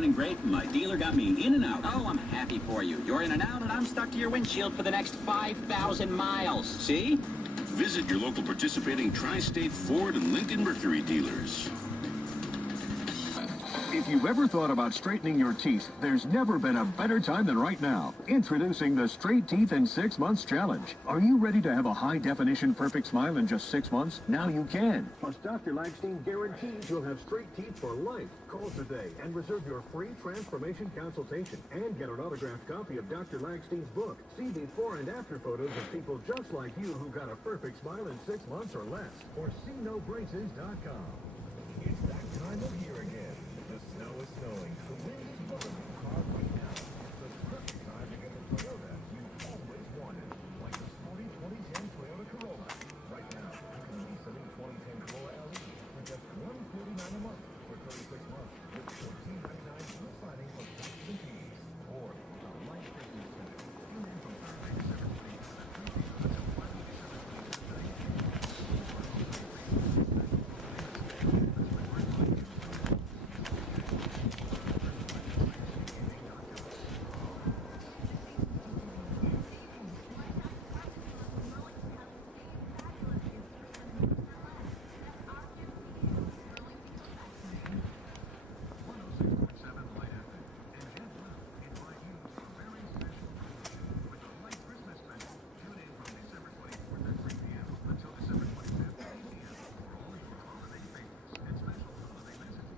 running great, and my dealer got me in and out. Oh, I'm happy for you. You're in and out, and I'm stuck to your windshield for the next 5,000 miles. See? Visit your local participating Tri-State Ford and Lincoln Mercury dealers. If you've ever thought about straightening your teeth, there's never been a better time than right now. Introducing the Straight Teeth in 6 Months Challenge. Are you ready to have a high-definition perfect smile in just 6 months? Now you can. Plus, Dr. Langstein guarantees you'll have straight teeth for life. Call today and reserve your free transformation consultation. And get an autographed copy of Dr. Langstein's book. See before and after photos of people just like you who got a perfect smile in 6 months or less. Or see nobraces.com. It's that time of